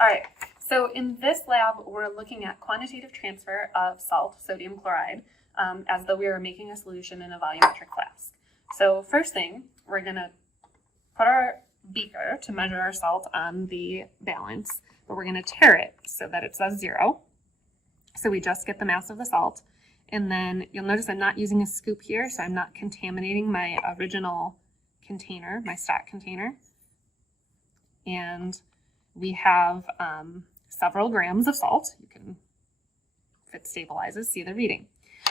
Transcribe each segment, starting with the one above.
All right, so in this lab, we're looking at quantitative transfer of salt, sodium chloride, as though we were making a solution in a volumetric flask. So first thing, we're gonna put our beaker to measure our salt on the balance, but we're gonna tare it so that it says 0. So we just get the mass of the salt. And then you'll notice I'm not using a scoop here, so I'm not contaminating my original container, my stock container. And we have several grams of salt. You can, if it stabilizes, see the reading.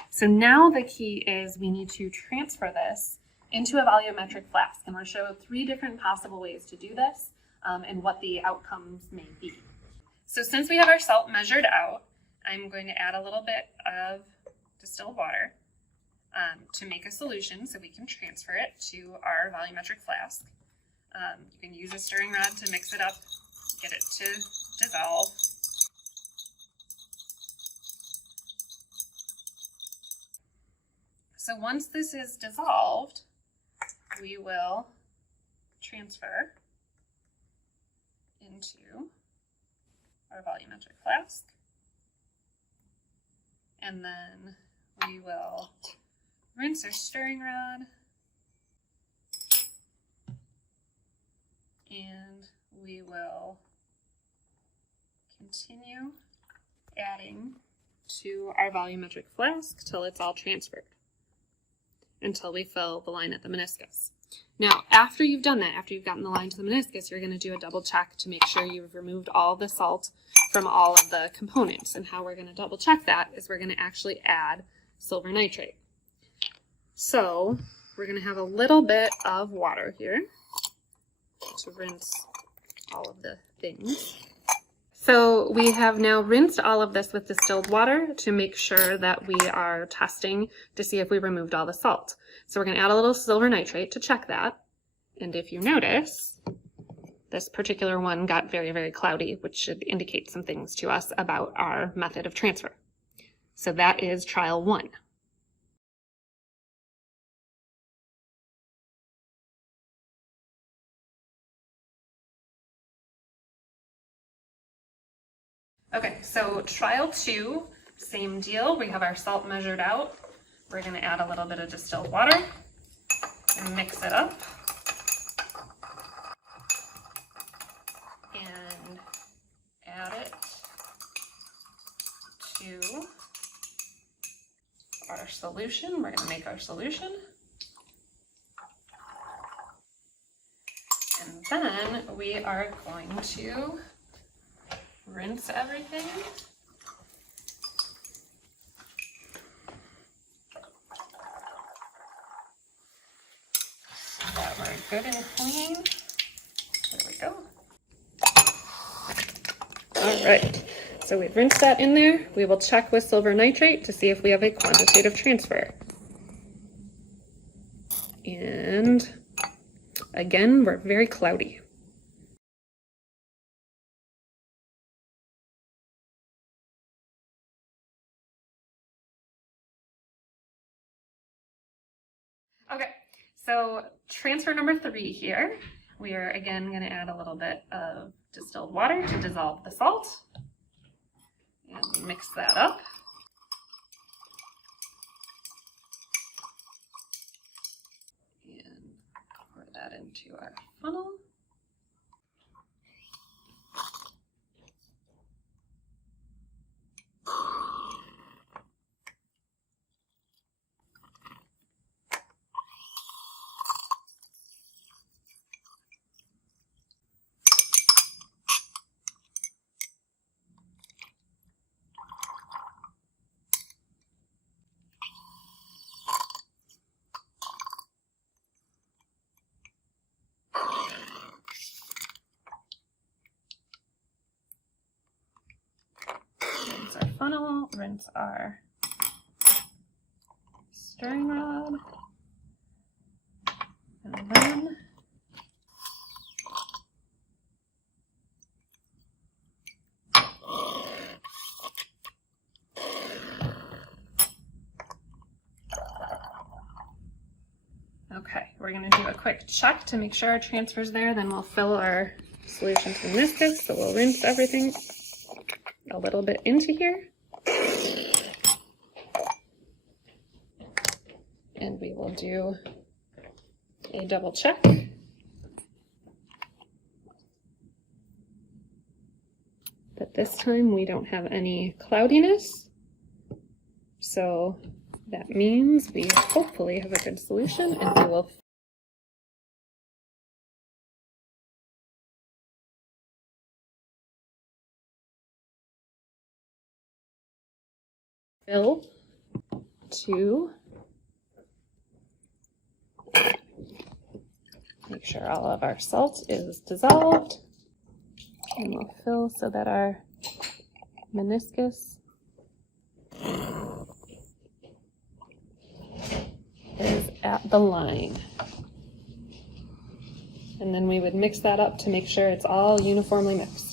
So now the key is we need to transfer this into a volumetric flask. And we'll show 3 different possible ways to do this and what the outcomes may be. So since we have our salt measured out, I'm going to add a little bit of distilled water to make a solution so we can transfer it to our volumetric flask. You can use a stirring rod to mix it up, get it to dissolve. So once this is dissolved, we will transfer into our volumetric flask. And then we will rinse our stirring rod and we will continue adding to our volumetric flask till it's all transferred, until we fill the line at the meniscus. Now, after you've done that, after you've gotten the line to the meniscus, you're going to do a double check to make sure you've removed all the salt from all of the components. And how we're going to double check that is we're going to actually add silver nitrate. So we're going to have a little bit of water here to rinse all of the things. So we have now rinsed all of this with distilled water to make sure that we are testing to see if we removed all the salt. So we're going to add a little silver nitrate to check that. And if you notice, this particular one got very, very cloudy, which should indicate some things to us about our method of transfer. So that is trial 1. Okay, so trial 2, same deal. We have our salt measured out. We're going to add a little bit of distilled water and mix it up. And add it to our solution. We're going to make our solution. And then we are going to rinse everything. So that we're good and clean. There we go. All right, so we've rinsed that in there. We will check with silver nitrate to see if we have a quantitative transfer. And again, we're very cloudy. Okay, so transfer number 3 here. We are again going to add a little bit of distilled water to dissolve the salt and mix that up. And pour that into our funnel. Rinse our funnel, rinse our stirring rod, and then okay, we're going to do a quick check to make sure our transfer's there, then we'll fill our solution to meniscus, so we'll rinse everything a little bit into here. And we will do a double check. But this time we don't have any cloudiness. So that means we hopefully have a good solution, and we will fill to make sure all of our salt is dissolved, and we'll fill so that our meniscus is at the line. And then we would mix that up to make sure it's all uniformly mixed.